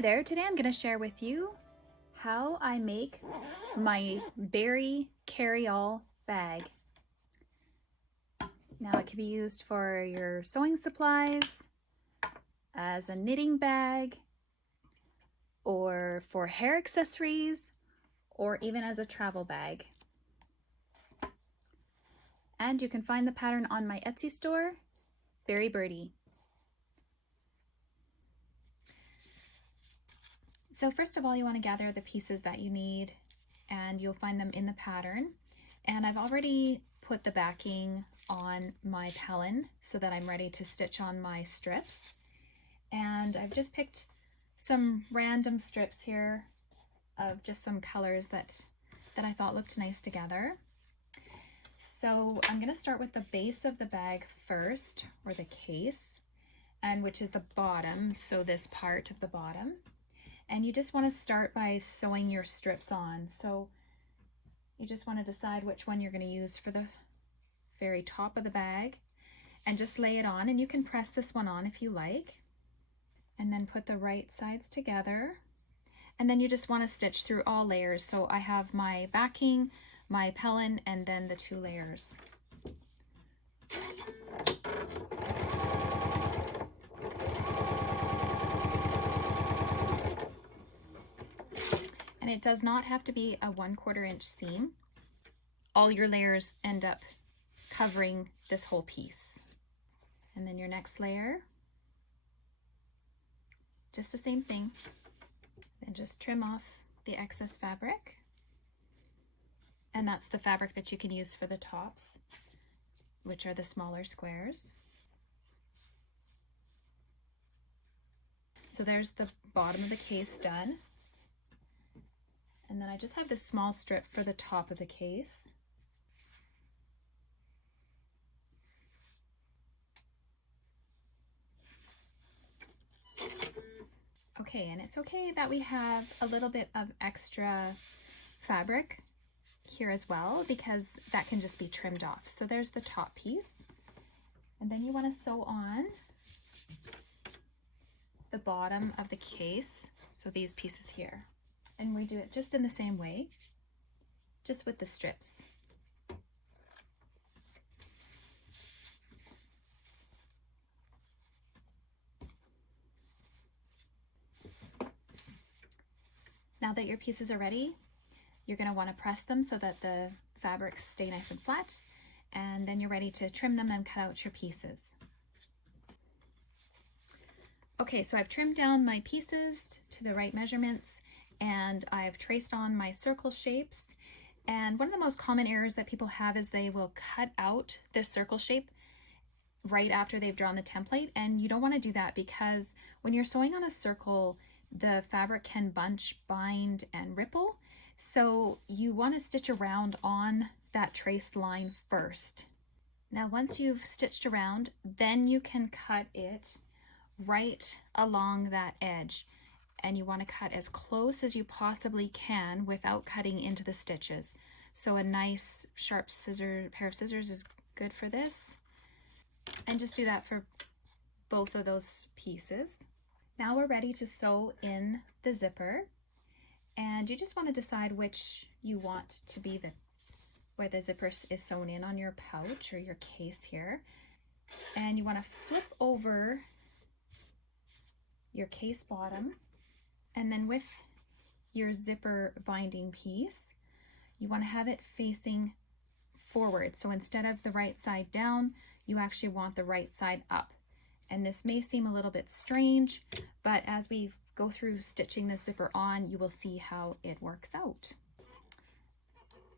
Hi there, today I'm going to share with you how I make my berry carry-all bag. Now it can be used for your sewing supplies, as a knitting bag, or for hair accessories, or even as a travel bag. And you can find the pattern on my Etsy store, Berry Birdie. So first of all, you want to gather the pieces that you need, and you'll find them in the pattern. And I've already put the backing on my Pellon so that I'm ready to stitch on my strips. And I've just picked some random strips here of just some colors that I thought looked nice together. So I'm going to start with the base of the bag first, or the case, and which is the bottom, so this part of the bottom. And you just want to start by sewing your strips on. So you just want to decide which one you're going to use for the very top of the bag and just lay it on, and you can press this one on if you like, and then put the right sides together. And then you just want to stitch through all layers. So I have my backing, my Pellon, and then the 2 layers. And it does not have to be a 1/4 inch seam. All your layers end up covering this whole piece. And then your next layer, just the same thing. Then just trim off the excess fabric. And that's the fabric that you can use for the tops, which are the smaller squares. So there's the bottom of the case done. And then I just have this small strip for the top of the case. Okay, and it's okay that we have a little bit of extra fabric here as well, because that can just be trimmed off. So there's the top piece. And then you want to sew on the bottom of the case, so these pieces here. And we do it just in the same way, just with the strips. Now that your pieces are ready, you're going to want to press them so that the fabrics stay nice and flat, and then you're ready to trim them and cut out your pieces. Okay, so I've trimmed down my pieces to the right measurements, and I've traced on my circle shapes. And one of the most common errors that people have is they will cut out the circle shape right after they've drawn the template, and you don't want to do that, because when you're sewing on a circle, the fabric can bunch, bind, and ripple. So you want to stitch around on that traced line first. Now once you've stitched around, then you can cut it right along that edge, and you want to cut as close as you possibly can without cutting into the stitches. So a nice sharp pair of scissors is good for this, and just do that for both of those pieces. Now we're ready to sew in the zipper, and you just want to decide which you want to be where the zipper is sewn in on your pouch or your case here. And you want to flip over your case bottom, and then with your zipper binding piece, you want to have it facing forward. So instead of the right side down, you actually want the right side up. And this may seem a little bit strange, but as we go through stitching the zipper on, you will see how it works out.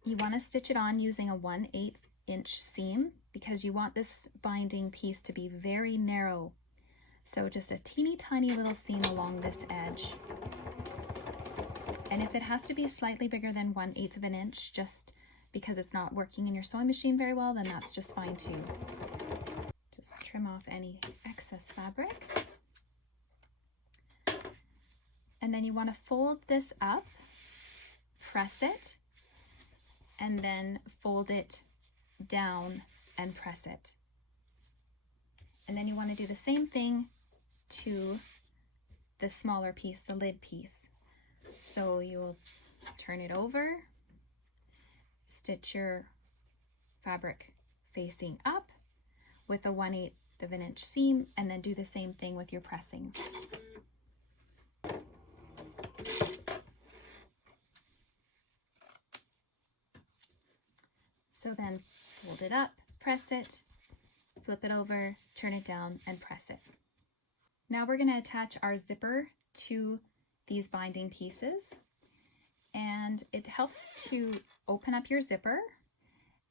You want to stitch it on using a 1/8 inch seam, because you want this binding piece to be very narrow. So just a teeny tiny little seam along this edge. And if it has to be slightly bigger than 1/8 of an inch, just because it's not working in your sewing machine very well, then that's just fine too. Just trim off any excess fabric. And then you want to fold this up, press it, and then fold it down and press it. And then you want to do the same thing to the smaller piece, the lid piece. So you'll turn it over, stitch your fabric facing up with a 1/8 of an inch seam, and then do the same thing with your pressing. So then fold it up, press it, flip it over, turn it down, and press it. Now we're going to attach our zipper to these binding pieces, and it helps to open up your zipper,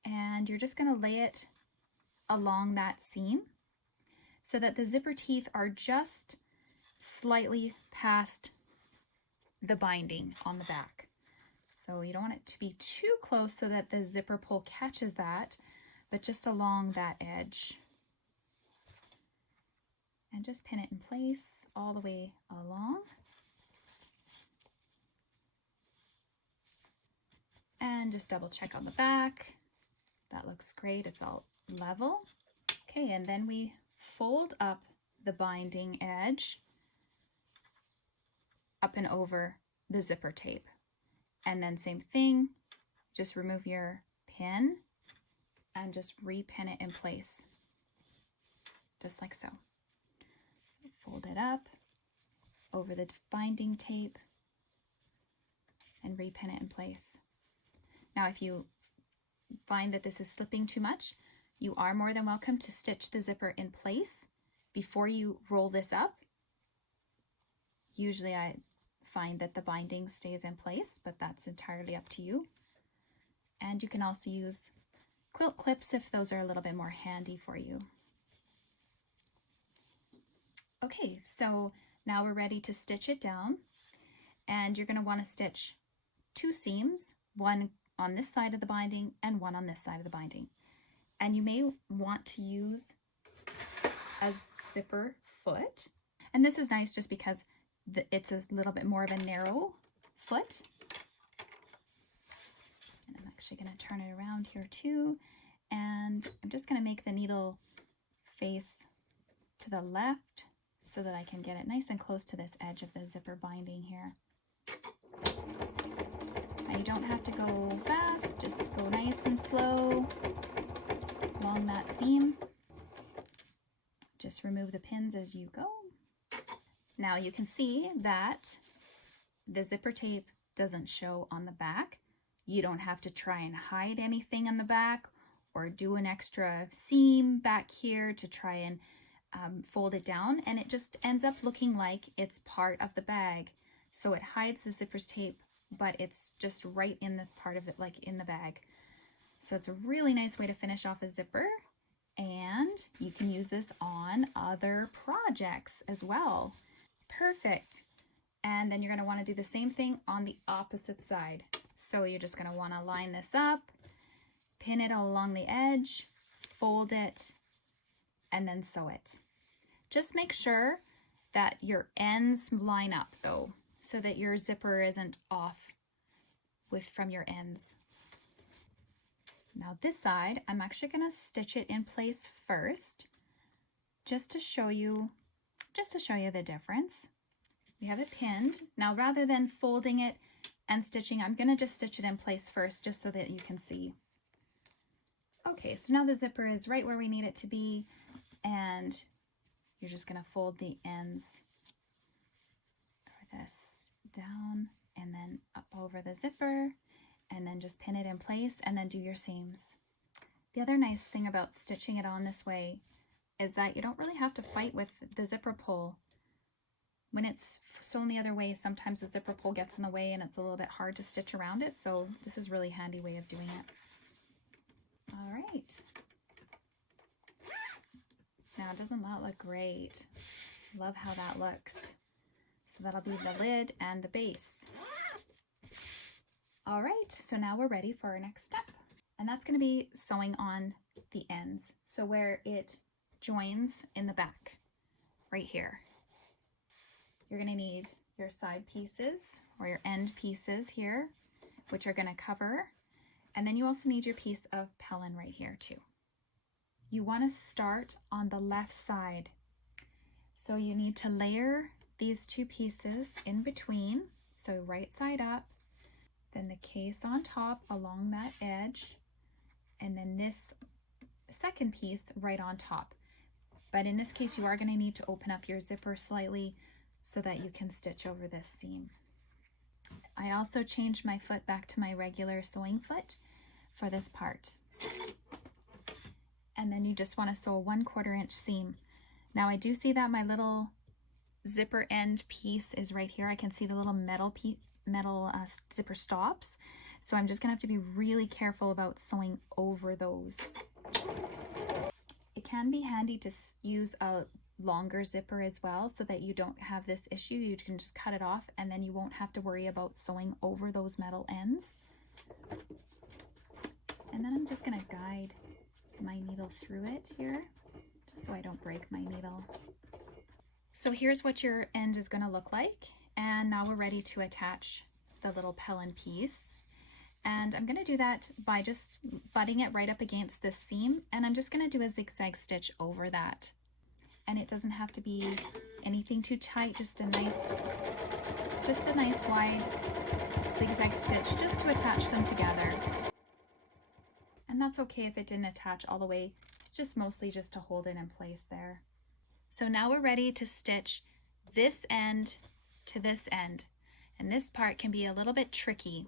and you're just going to lay it along that seam so that the zipper teeth are just slightly past the binding on the back. So you don't want it to be too close so that the zipper pull catches that, but just along that edge. And just pin it in place all the way along. And just double check on the back. That looks great, it's all level. Okay, and then we fold up the binding edge up and over the zipper tape. And then same thing, just remove your pin and just re-pin it in place, just like so. Fold it up over the binding tape and re-pin it in place. Now if you find that this is slipping too much, you are more than welcome to stitch the zipper in place before you roll this up. Usually I find that the binding stays in place, but that's entirely up to you. And you can also use quilt clips if those are a little bit more handy for you. Okay, so now we're ready to stitch it down, and you're going to want to stitch 2 seams, one on this side of the binding and one on this side of the binding. And you may want to use a zipper foot, and this is nice just because it's a little bit more of a narrow foot. And I'm actually going to turn it around here too, and I'm just going to make the needle face to the left so that I can get it nice and close to this edge of the zipper binding here. Now you don't have to go fast, just go nice and slow along that seam. Just remove the pins as you go. Now you can see that the zipper tape doesn't show on the back. You don't have to try and hide anything on the back or do an extra seam back here to try and fold it down, and it just ends up looking like it's part of the bag. So it hides the zipper's tape, but it's just right in the part of it, like in the bag. So it's a really nice way to finish off a zipper, and you can use this on other projects as well. Perfect. And then you're going to want to do the same thing on the opposite side. So you're just going to want to line this up, pin it along the edge, fold it, and then sew it. Just make sure that your ends line up though, so that your zipper isn't off from your ends. Now this side, I'm actually going to stitch it in place first, just to show you the difference. We have it pinned. Now rather than folding it and stitching, I'm going to just stitch it in place first, just so that you can see. Okay, so now the zipper is right where we need it to be, and you're just going to fold the ends for this down and then up over the zipper, and then just pin it in place and then do your seams. The other nice thing about stitching it on this way is that you don't really have to fight with the zipper pull. When it's sewn the other way, sometimes the zipper pull gets in the way and it's a little bit hard to stitch around it, so this is a really handy way of doing it. All right. Now, doesn't that look great? Love how that looks. So that'll be the lid and the base. All right, so now we're ready for our next step. And that's going to be sewing on the ends. So where it joins in the back, right here. You're going to need your side pieces or your end pieces here, which are going to cover. And then you also need your piece of Pellon right here too. You want to start on the left side. So you need to layer these two pieces in between, so right side up, then the case on top along that edge, and then this second piece right on top. But in this case, you are going to need to open up your zipper slightly so that you can stitch over this seam. I also changed my foot back to my regular sewing foot for this part. And then you just want to sew a 1/4 inch seam. Now I do see that my little zipper end piece is right here. I can see the little metal zipper stops. So I'm just gonna have to be really careful about sewing over those. It can be handy to use a longer zipper as well so that you don't have this issue. You can just cut it off and then you won't have to worry about sewing over those metal ends. And then I'm just gonna guide my needle through it here, just so I don't break my needle. So here's what your end is gonna look like. And now we're ready to attach the little Pellon piece. And I'm gonna do that by just butting it right up against this seam, and I'm just gonna do a zigzag stitch over that. And it doesn't have to be anything too tight, just a nice wide zigzag stitch just to attach them together. And that's okay if it didn't attach all the way, just mostly just to hold it in place there. So now we're ready to stitch this end to this end. And this part can be a little bit tricky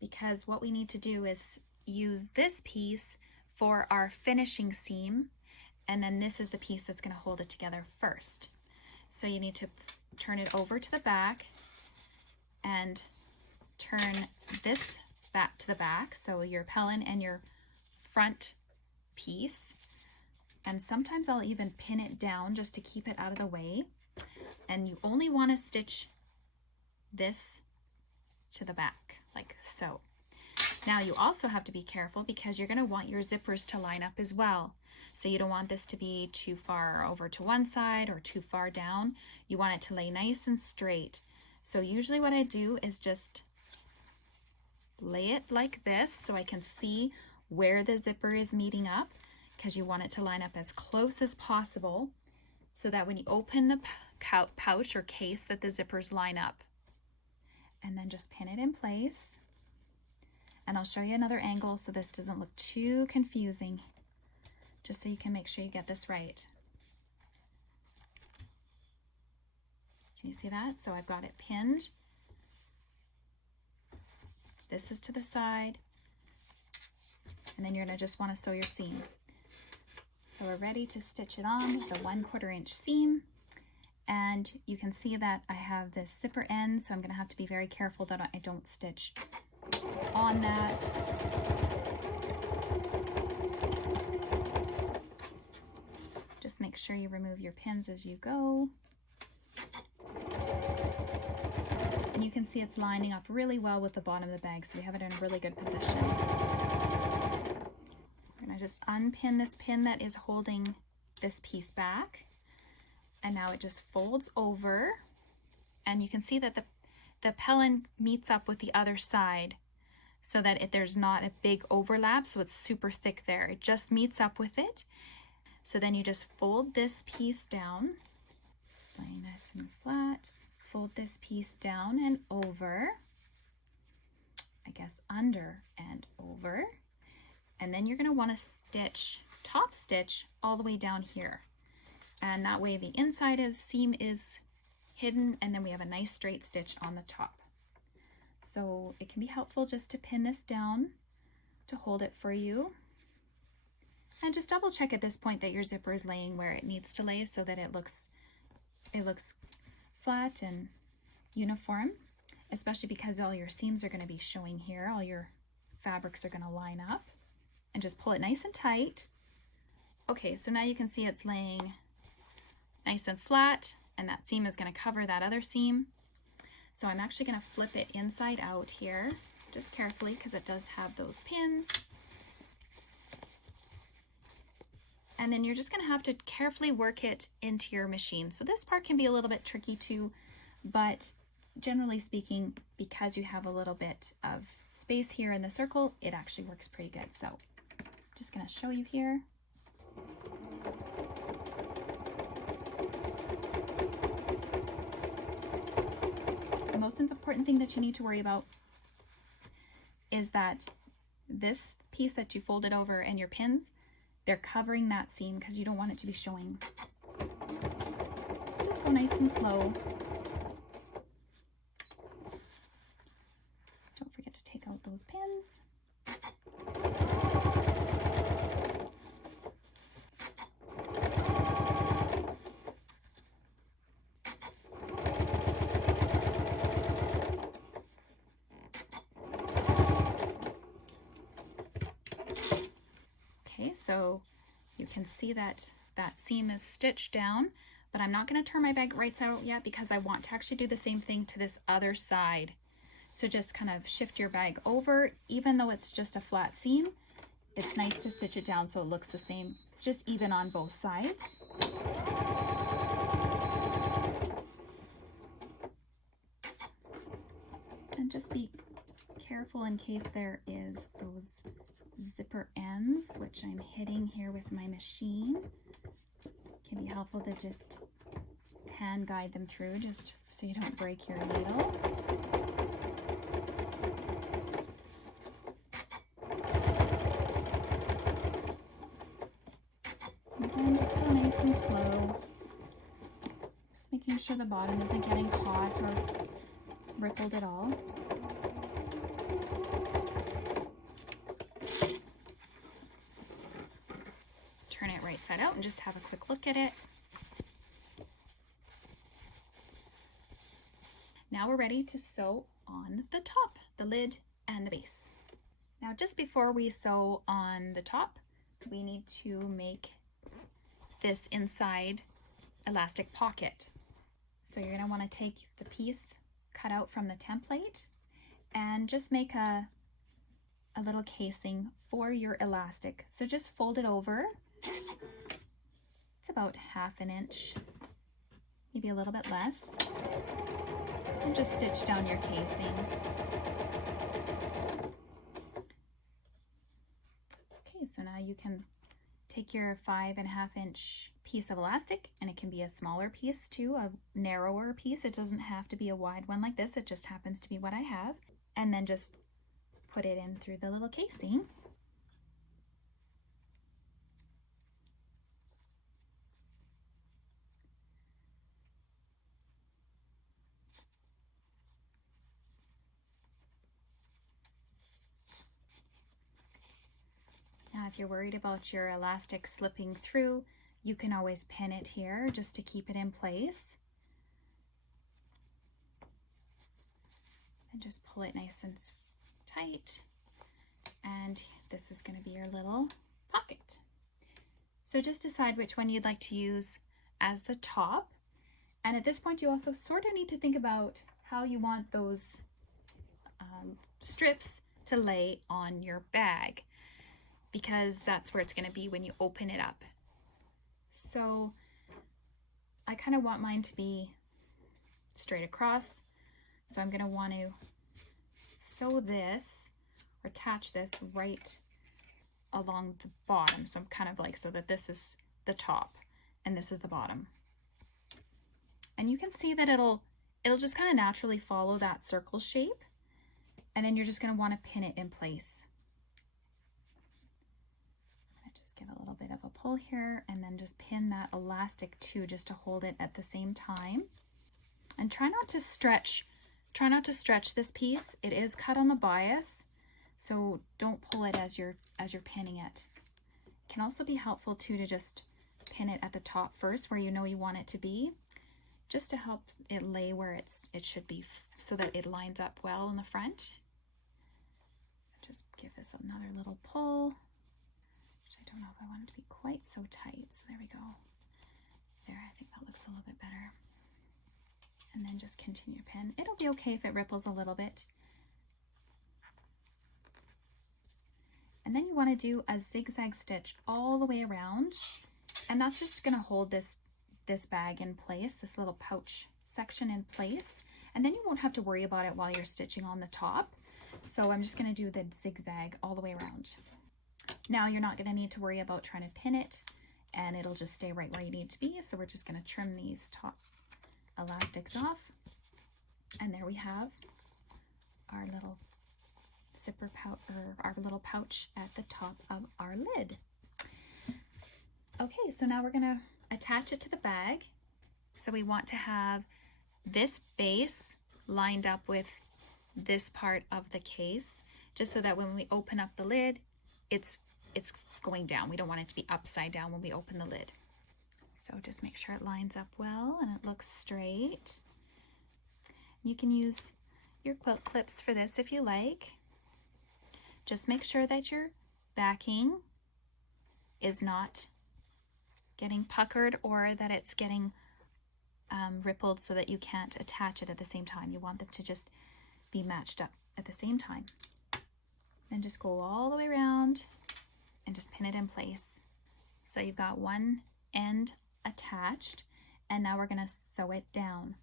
because what we need to do is use this piece for our finishing seam, and then this is the piece that's going to hold it together first. So you need to turn it over to the back and turn this back to the back, so your Pellon and your front piece. And sometimes I'll even pin it down just to keep it out of the way. And you only want to stitch this to the back, like so. Now you also have to be careful because you're going to want your zippers to line up as well. So you don't want this to be too far over to one side or too far down. You want it to lay nice and straight. So usually what I do is just lay it like this so I can see where the zipper is meeting up, because you want it to line up as close as possible so that when you open the pouch or case that the zippers line up. And then just pin it in place. And I'll show you another angle so this doesn't look too confusing, just so you can make sure you get this right. Can you see that? So I've got it pinned. This is to the side. And then you're going to just want to sew your seam. So we're ready to stitch it on the 1/4 inch seam. And you can see that I have this zipper end, so I'm going to have to be very careful that I don't stitch on that. Just make sure you remove your pins as you go. And you can see it's lining up really well with the bottom of the bag, so we have it in a really good position. We're going to just unpin this pin that is holding this piece back. And now it just folds over, and you can see that the Pellon meets up with the other side so that there's not a big overlap, so it's super thick there. It just meets up with it. So then you just fold this piece down, lay nice and flat, fold this piece down and over, I guess under and over, and then you're going to want to stitch, top stitch all the way down here. And that way the inside of the seam is hidden, and then we have a nice straight stitch on the top. So it can be helpful just to pin this down to hold it for you. And just double check at this point that your zipper is laying where it needs to lay so that it looks flat and uniform, especially because all your seams are going to be showing here. All your fabrics are going to line up. And just pull it nice and tight. Okay, so now you can see it's laying nice and flat, and that seam is going to cover that other seam. So I'm actually going to flip it inside out here, just carefully, because it does have those pins. And then you're just going to have to carefully work it into your machine. So this part can be a little bit tricky too, but generally speaking, because you have a little bit of space here in the circle, it actually works pretty good. So just going to show you here. most important thing that you need to worry about is that this piece that you folded over and your pins, they're covering that seam because you don't want it to be showing. Just go nice and slow. Don't forget to take out those pins. Okay, so you can see that that seam is stitched down, but I'm not going to turn my bag right side out yet because I want to actually do the same thing to this other side. So just kind of shift your bag over, even though it's just a flat seam, it's nice to stitch it down so it looks the same. It's just even on both sides. And just be careful in case there is those zipper ends, which I'm hitting here with my machine. It can be helpful to just hand guide them through just so you don't break your needle. Again, just go nice and slow. Just making sure the bottom isn't getting caught or rippled at all. Turn it right side out and just have a quick look at it. Now we're ready to sew on the top, the lid, and the base. Now just before we sew on the top, we need to make this inside elastic pocket. So you're going to want to take the piece cut out from the template and just make a little casing for your elastic. So just fold it over. It's about 1/2 inch, maybe a little bit less, and just stitch down your casing. Okay, so now you can take your 5.5 inch piece of elastic, and it can be a smaller piece too, a narrower piece. It doesn't have to be a wide one like this. It just happens to be what I have. And then just put it in through the little casing. Now, if you're worried about your elastic slipping through, you can always pin it here just to keep it in place. And just pull it nice and tight. And this is going to be your little pocket. So just decide which one you'd like to use as the top. And at this point, you also sort of need to think about how you want those strips to lay on your bag, because that's where it's going to be when you open it up. So I kind of want mine to be straight across. So I'm going to want to sew this or attach this right along the bottom. So I'm kind of like, so that this is the top and this is the bottom. And you can see that it'll just kind of naturally follow that circle shape. And then you're just going to want to pin it in place. Just give a little bit of a pull here and then just pin that elastic too, just to hold it at the same time. And try not to stretch this piece. It is cut on the bias, so don't pull it as you're pinning it. It can also be helpful too to just pin it at the top first, where you know you want it to be, just to help it lay where it should be, so that it lines up well in the front. Just give this another little pull. I don't know if I want it to be quite so tight, so there we go. There, I think that looks a little bit better. And then just continue to pin. It'll be okay if it ripples a little bit. And then you want to do a zigzag stitch all the way around, and that's just going to hold this bag in place, this little pouch section in place, and then you won't have to worry about it while you're stitching on the top. So I'm just going to do the zigzag all the way around. Now you're not going to need to worry about trying to pin it, and it'll just stay right where you need to be. So we're just going to trim these top elastics off. And there we have our little zipper pouch, or our little pouch at the top of our lid. Okay, so now we're gonna attach it to the bag. So we want to have this base lined up with this part of the case, just so that when we open up the lid, it's going down. We don't want it to be upside down when we open the lid. So just make sure it lines up well and it looks straight. You can use your quilt clips for this if you like. Just make sure that your backing is not getting puckered or that it's getting rippled so that you can't attach it at the same time. You want them to just be matched up at the same time. Then just go all the way around and just pin it in place. So you've got one end attached, and now we're going to sew it down.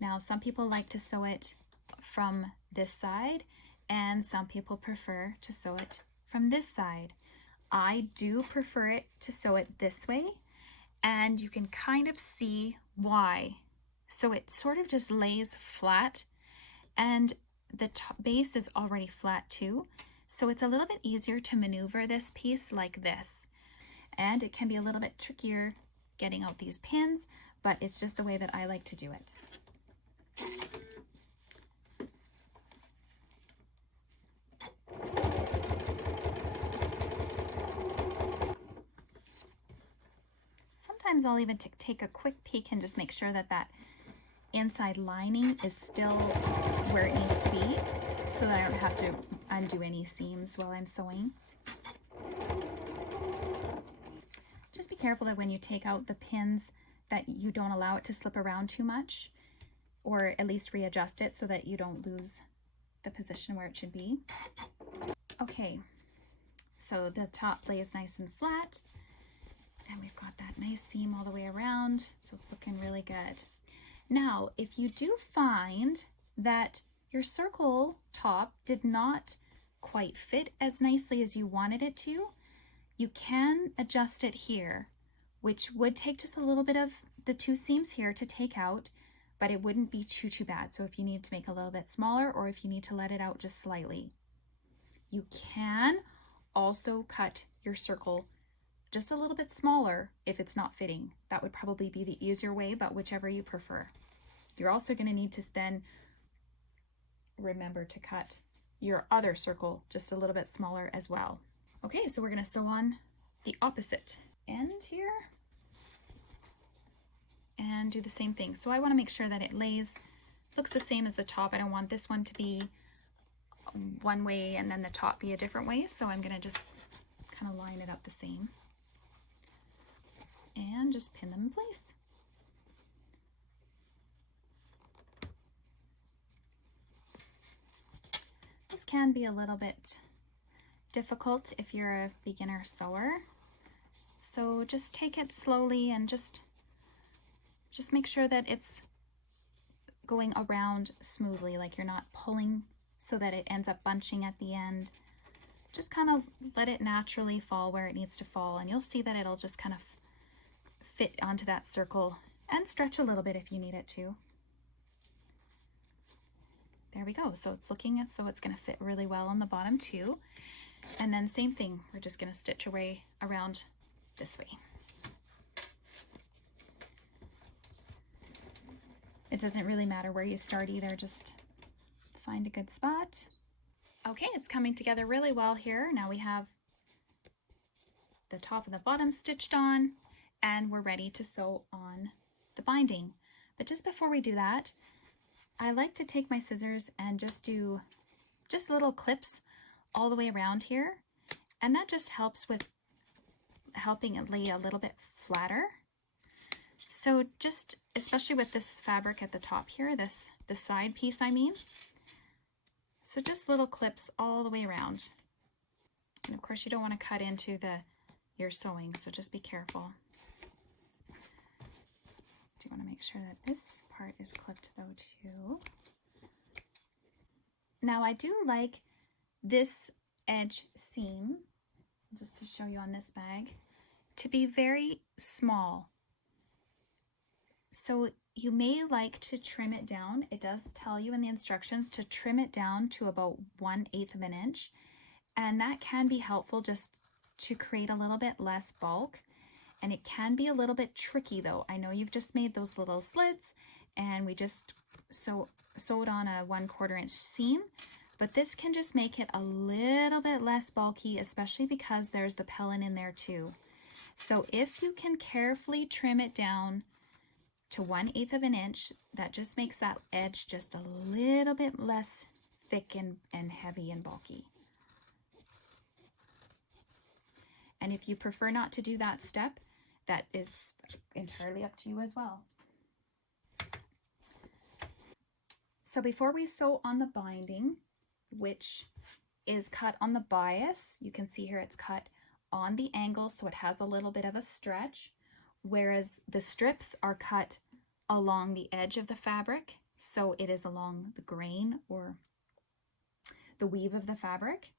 Now some people like to sew it from this side, and some people prefer to sew it from this side. I do prefer it to sew it this way, and you can kind of see why. So it sort of just lays flat, and the base is already flat too. So it's a little bit easier to maneuver this piece like this. And it can be a little bit trickier getting out these pins, but it's just the way that I like to do it. Sometimes I'll even take a quick peek and just make sure that that inside lining is still where it needs to be, so that I don't have to undo any seams while I'm sewing. Just be careful that when you take out the pins that you don't allow it to slip around too much, or at least readjust it so that you don't lose the position where it should be. Okay, so the top lays nice and flat, and we've got that nice seam all the way around, so it's looking really good. Now, if you do find that your circle top did not quite fit as nicely as you wanted it to, you can adjust it here, which would take just a little bit of the two seams here to take out, but it wouldn't be too bad. So if you need to make a little bit smaller, or if you need to let it out just slightly. You can also cut your circle just a little bit smaller if it's not fitting. That would probably be the easier way, but whichever you prefer. You're also going to need to then remember to cut your other circle just a little bit smaller as well. Okay, so we're going to sew on the opposite end here and do the same thing. So I want to make sure that it looks the same as the top. I don't want this one to be one way and then the top be a different way, so I'm going to just kind of line it up the same and just pin them in place. This can be a little bit difficult if you're a beginner sewer, so just take it slowly and just make sure that it's going around smoothly, like you're not pulling so that it ends up bunching at the end. Just kind of let it naturally fall where it needs to fall, and you'll see that it'll just kind of fit onto that circle and stretch a little bit if you need it to. There we go. So it's looking as though it's going to fit really well on the bottom too. And then same thing, we're just going to stitch away around this way. It doesn't really matter where you start either, just find a good spot. Okay, it's coming together really well here. Now we have the top and the bottom stitched on, and we're ready to sew on the binding. But just before we do that, I like to take my scissors and just do little clips all the way around here, and that just helps with helping it lay a little bit flatter. So just, especially with this fabric at the top here, the side piece I mean, so just little clips all the way around. And of course you don't want to cut into your sewing, so just be careful. Do want to make sure that this part is clipped though too. Now I do like this edge seam, just to show you on this bag, to be very small. So you may like to trim it down. It does tell you in the instructions to trim it down to about 1/8 of an inch. And that can be helpful just to create a little bit less bulk. And it can be a little bit tricky though. I know you've just made those little slits and we just sewed on a 1/4 inch seam, but this can just make it a little bit less bulky, especially because there's the Pellon in there too. So if you can carefully trim it down to 1/8 of an inch, that just makes that edge just a little bit less thick and heavy and bulky. And if you prefer not to do that step, that is entirely up to you as well. So before we sew on the binding, which is cut on the bias, you can see here it's cut on the angle, so it has a little bit of a stretch, whereas the strips are cut along the edge of the fabric, so it is along the grain or the weave of the fabric.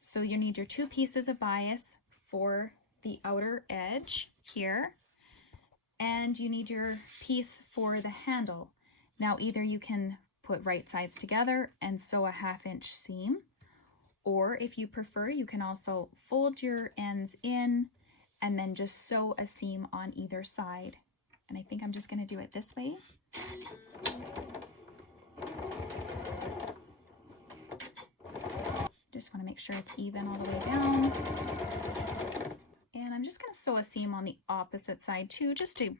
So you need your 2 pieces of bias for the outer edge here, and you need your piece for the handle. Now either you can put right sides together and sew a 1/2 inch seam, or if you prefer, you can also fold your ends in and then just sew a seam on either side. And I think I'm just going to do it this way. Just want to make sure it's even all the way down. And I'm just going to sew a seam on the opposite side too, just to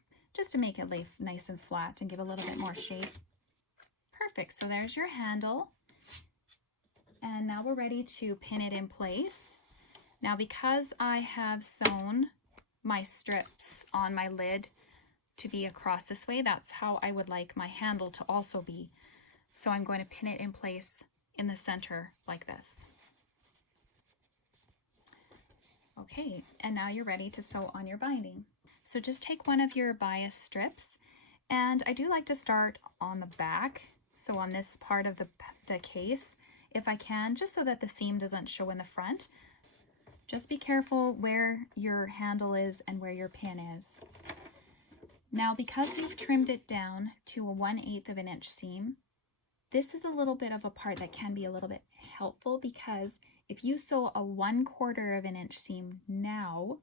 make it lay nice and flat and give a little bit more shape. Perfect. So there's your handle. And now we're ready to pin it in place. Now because I have sewn my strips on my lid to be across this way, that's how I would like my handle to also be. So I'm going to pin it in place in the center like this. Okay, and now you're ready to sew on your binding. So just take one of your bias strips, and I do like to start on the back, so on this part of the case, if I can, just so that the seam doesn't show in the front. Just be careful where your handle is and where your pin is. Now because you've trimmed it down to a 1/8 of an inch seam, this is a little bit of a part that can be a little bit helpful, because if you sew a 1/4 of an inch seam now,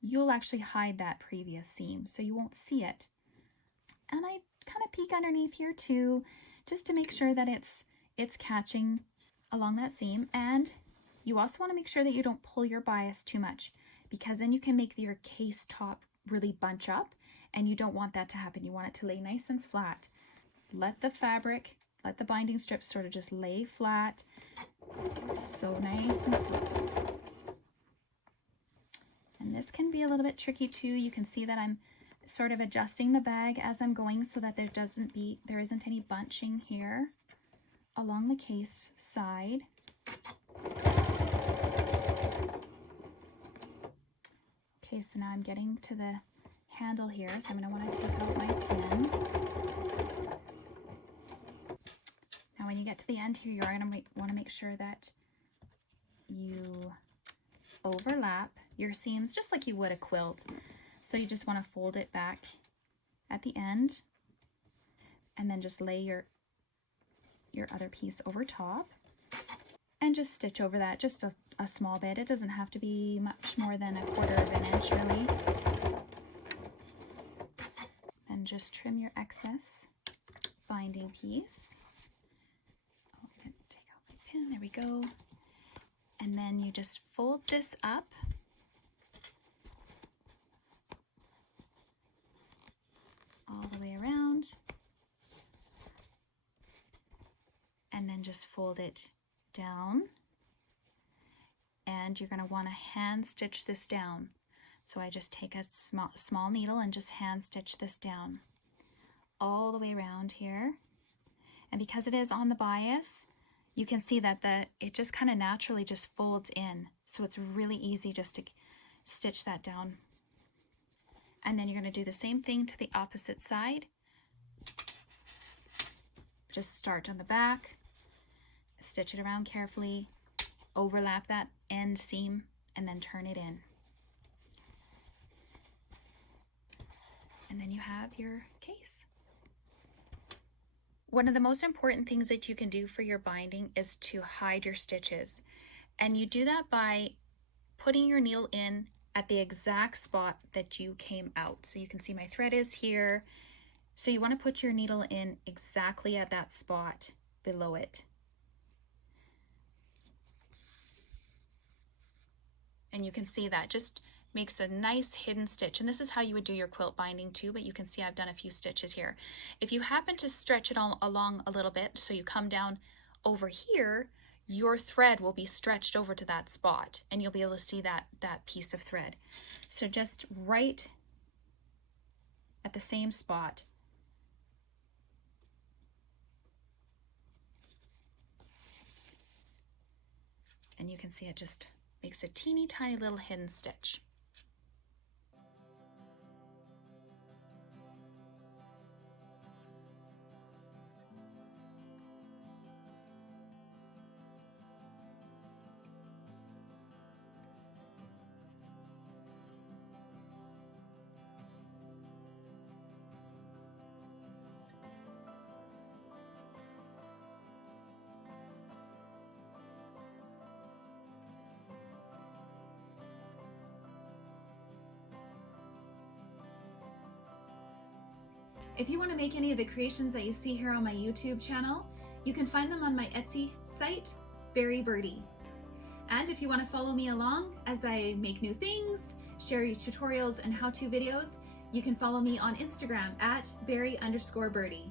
you'll actually hide that previous seam, so you won't see it. And I kind of peek underneath here too, just to make sure that it's catching along that seam. And you also want to make sure that you don't pull your bias too much, because then you can make your case top really bunch up, and you don't want that to happen. You want it to lay nice and flat. Let the fabric, let the binding strips sort of just lay flat, so nice and sleek. And this can be a little bit tricky too. You can see that I'm sort of adjusting the bag as I'm going so that there isn't any bunching here along the case side. Okay, so now I'm getting to the handle here, so I'm going to want to take out my pin. Now when you get to the end here, you're going to want to make sure that you overlap your seams just like you would a quilt. So you just want to fold it back at the end and then just lay your other piece over top and just stitch over that just a small bit. It doesn't have to be much more than 1/4 of an inch really. And just trim your excess binding piece. Oh, I didn't take out my pin. There we go. And then you just fold this up all the way around, and then just fold it down, and you're going to want to hand stitch this down. So I just take a small needle and just hand stitch this down all the way around here. And because it is on the bias, you can see that it just kind of naturally just folds in. So it's really easy just to stitch that down. And then you're going to do the same thing to the opposite side. Just start on the back, stitch it around carefully, overlap that end seam, and then turn it in. And then you have your case. One of the most important things that you can do for your binding is to hide your stitches. And you do that by putting your needle in at the exact spot that you came out. So you can see my thread is here. So you want to put your needle in exactly at that spot below it. And you can see that just makes a nice hidden stitch. And this is how you would do your quilt binding too, but you can see I've done a few stitches here. If you happen to stretch it all along a little bit, so you come down over here, your thread will be stretched over to that spot and you'll be able to see that piece of thread. So just right at the same spot. And you can see it just makes a teeny tiny little hidden stitch. If you want to make any of the creations that you see here on my YouTube channel, you can find them on my Etsy site, Berry Birdie. And if you want to follow me along as I make new things, share tutorials and how-to videos, you can follow me on Instagram at Berry_Birdie.